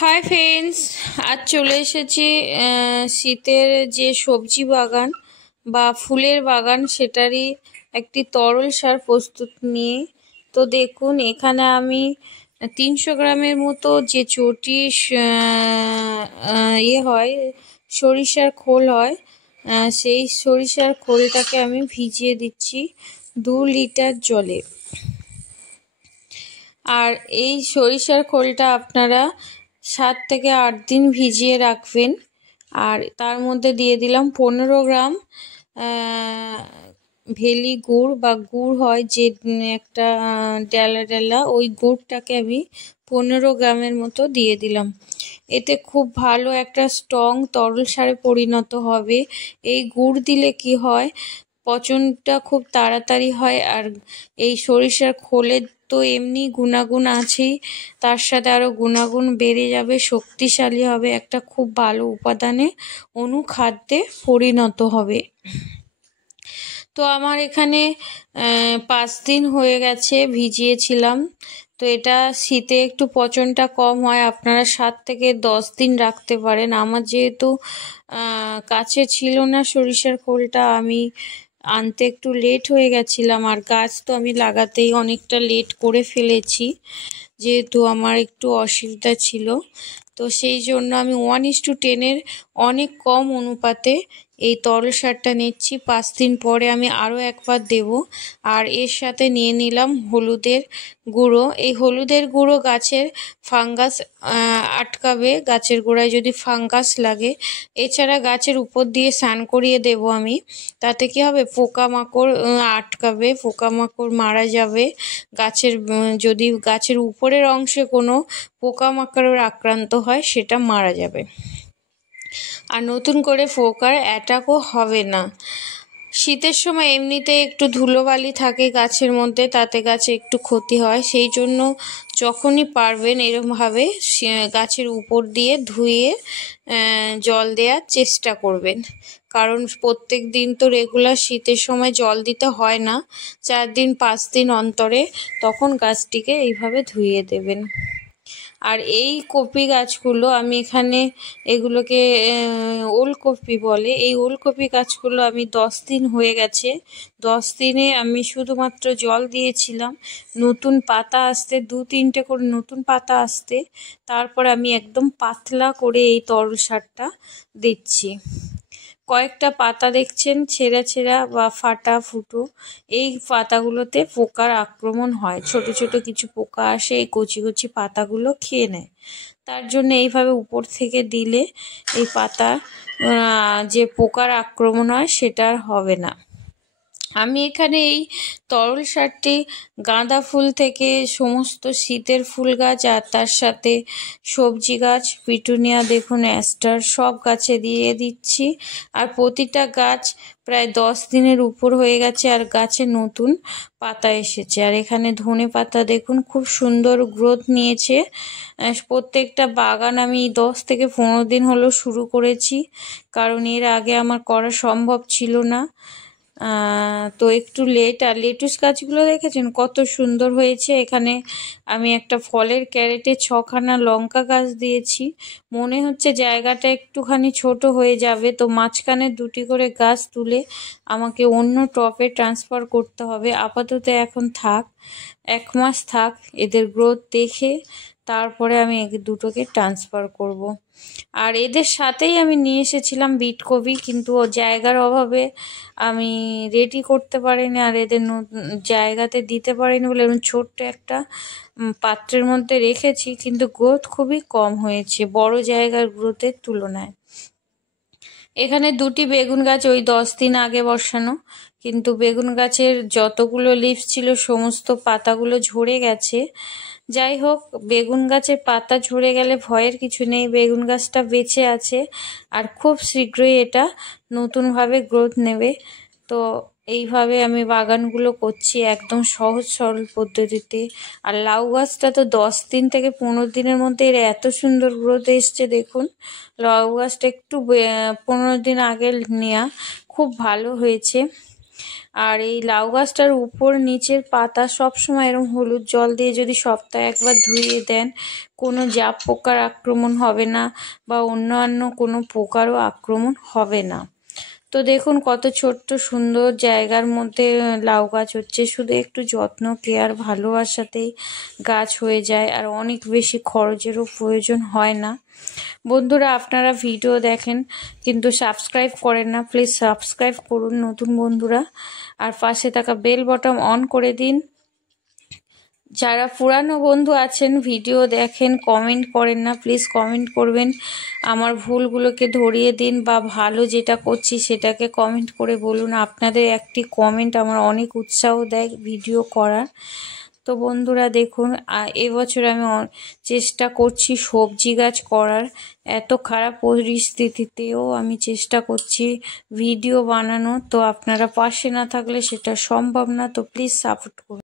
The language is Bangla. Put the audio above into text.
হাই ফ্রেন্ডস, আজ চলে এসেছি শীতের যে সবজি বাগান বা ফুলের বাগান সেটারই একটি তরল সার প্রস্তুত নিয়ে। তো দেখুন, এখানে আমি 300 গ্রামের মতো যে চটি হয়, সরিষার খোল হয়, সেই সরিষার খোলটাকে আমি ভিজিয়ে দিচ্ছি 2 লিটার জলে। আর এই সরিষার খোলটা আপনারা 7 থেকে 8 দিন ভিজিয়ে রাখবেন। আর তার মধ্যে দিয়ে দিলাম 15 গ্রাম ভেলি গুড় বা গুড় হয় যে একটা ডেলা ডেলা, ওই গুড়টাকে আমি 15 গ্রামের মতো দিয়ে দিলাম। এতে খুব ভালো একটা স্ট্রং তরল সারে পরিণত হবে। এই গুড় দিলে কি হয়, পচনটা খুব তাড়াতাড়ি হয়। আর এই সরিষার খোলের তো এমনি গুণাগুণ আছেই, তার সাথে আরও গুণাগুণ বেড়ে যাবে, শক্তিশালী হবে, একটা খুব ভালো উপাদানে অনুখাদ্যে পরিণত হবে। তো আমার এখানে 5 দিন হয়ে গেছে ভিজিয়েছিলাম। তো এটা শীতে একটু পচনটা কম হয়, আপনারা 7 থেকে 10 দিন রাখতে পারেন। আমার যেহেতু কাছে ছিল না সরিষার খোলটা, আমি আনতে একটু লেট হয়ে গেছিলাম। আর গাছ তো আমি লাগাতেই অনেকটা লেট করে ফেলেছি, যেহেতু আমার একটু অসুবিধা ছিল। তো সেই জন্য আমি 1:10 অনেক কম অনুপাতে এই তরল সারটা নিচ্ছি। 5 দিন পরে আমি আরও একবার দেব। আর এর সাথে নিয়ে নিলাম হলুদের গুঁড়ো। এই হলুদের গুঁড়ো গাছের ফাঙ্গাস আটকাবে, গাছের গোড়ায় যদি ফাঙ্গাস লাগে। এছাড়া গাছের উপর দিয়ে স্নান করিয়ে দেব আমি। তাতে কি হবে, পোকামাকড় আটকাবে, পোকামাকড় মারা যাবে। যদি গাছের উপরের অংশে কোনো পোকামাকড়ের আক্রান্ত হয় সেটা মারা যাবে। আর নতুন করে পোকার অ্যাটাকও হবে না। শীতের সময় এমনিতে একটু ধুলোবালি থাকে গাছের মধ্যে, তাতে গাছে একটু ক্ষতি হয়। সেই জন্য যখনই পারবেন এরকমভাবে গাছের উপর দিয়ে ধুয়ে জল দেওয়ার চেষ্টা করবেন। কারণ প্রত্যেক দিন তো রেগুলার শীতের সময় জল দিতে হয় না, 4 দিন 5 দিন অন্তরে, তখন গাছটিকে এইভাবে ধুয়ে দেবেন। আর এই কপি গাছগুলো আমি এখানে, এগুলোকে ওলকপি বলে, এই ওলকপি গাছগুলো আমি 10 দিন হয়ে গেছে। 10 দিনে আমি শুধুমাত্র জল দিয়েছিলাম, নতুন পাতা আসতে 2-3টে করে নতুন পাতা আসতে, তারপর আমি একদম পাতলা করে এই তরল সারটা দিচ্ছি। কয়েকটা পাতা দেখছেন ছেঁড়া ছেঁড়া বা ফাটা ফুটো, এই পাতাগুলোতে পোকার আক্রমণ হয়, ছোট ছোট কিছু পোকা আসে, এই কচি কচি পাতাগুলো খেয়ে নেয়। তার জন্য এইভাবে উপর থেকে দিলে এই পাতা যে পোকার আক্রমণ হয় সেটা আর হবে না। আমি এখানে এই তরল সারটি গাঁদা ফুল থেকে সমস্ত শীতের ফুল গাছ আর তার সাথে সবজি গাছ, পিটুনিয়া, দেখুন অ্যাস্টার, সব গাছে দিয়ে দিচ্ছি। আর প্রতিটা গাছ প্রায় 10 দিনের উপর হয়ে গেছে আর গাছে নতুন পাতা এসেছে। আর এখানে ধনে পাতা দেখুন খুব সুন্দর গ্রোথ নিয়েছে। প্রত্যেকটা বাগান আমি 10 থেকে 15 দিন হলো শুরু করেছি, কারণ এর আগে আমার করা সম্ভব ছিল না। তো একটু লেট। আর লেটুস গাছগুলো দেখেছেন কত সুন্দর হয়েছে। এখানে আমি একটা ফলের ক্যারেটে 6খানা লঙ্কা গাছ দিয়েছি। মনে হচ্ছে জায়গাটা একটুখানি ছোট হয়ে যাবে, তো মাঝখানে 2টি করে গাছ তুলে আমাকে অন্য টপে ট্রান্সফার করতে হবে। আপাতত এখন থাক, 1 মাস থাক, এদের গ্রোথ দেখে তারপরে আমি দুটোকে ট্রান্সফার করব। আর এদের সাথেই আমি নিয়ে এসেছিলাম বিটকপি, কিন্তু ও জায়গার অভাবে আমি রেডি করতে পারিনি, আর এদের জায়গাতে দিতে পারিনি বলে এরকম ছোট্ট একটা পাত্রের মধ্যে রেখেছি, কিন্তু গ্রোথ খুবই কম হয়েছে বড় জায়গার গ্রোথের তুলনায়। এখানে 2টি বেগুন গাছ ওই 10 দিন আগে বসানো, কিন্তু বেগুন গাছের যতগুলো লিভস ছিল সমস্ত পাতাগুলো ঝরে গেছে। যাই হোক, বেগুন গাছের পাতা ঝরে গেলে ভয়ের কিছু নেই, বেগুন গাছটা বেঁচে আছে আর খুব শীঘ্রই এটা নতুনভাবে গ্রোথ নেবে। তো এইভাবে আমি বাগানগুলো করছি একদম সহজ সরল পদ্ধতিতে। আর লাউ গাছটা তো 10 দিন থেকে 15 দিনের মধ্যে এর এত সুন্দর গ্রোথ এসছে দেখুন। লাউ গাছটা একটু 15 দিন আগে নেওয়া, খুব ভালো হয়েছে। আর এই লাউ গাছটার উপর নিচের পাতা সবসময় এরকম হলুদ জল দিয়ে যদি সপ্তাহে একবার ধুয়ে দেন, কোনো জাপ পোকার আক্রমণ হবে না বা অন্যান্য কোনো পোকারও আক্রমণ হবে না। তো দেখুন কত ছোট্ট সুন্দর জায়গার মধ্যে লাউ গাছ হচ্ছে। শুধু একটু যত্ন কেয়ার ভালোবাসাতেই গাছ হয়ে যায়, আর অনেক বেশি খরচেরও প্রয়োজন হয় না। বন্ধুরা, আপনারা ভিডিও দেখেন কিন্তু সাবস্ক্রাইব করেন না, প্লিজ সাবস্ক্রাইব করুন নতুন বন্ধুরা, আর পাশে থাকা বেল বটন অন করে দিন। যারা পুরানো বন্ধু আছেন, ভিডিও দেখেন, কমেন্ট করেন না, প্লিজ কমেন্ট করবেন। আমার ভুলগুলোকে ধরিয়ে দিন বা ভালো যেটা করছি সেটাকে কমেন্ট করে বলুন। আপনাদের একটি কমেন্ট আমার অনেক উৎসাহ দেয় ভিডিও করার। তো বন্ধুরা দেখুন, এবছর আমি চেষ্টা করছি সবজি গাছ করার। এত খারাপ পরিস্থিতিতেও আমি চেষ্টা করছি ভিডিও বানানো। তো আপনারা পাশে না থাকলে সেটা সম্ভব না। তো প্লিজ সাপোর্ট করুন।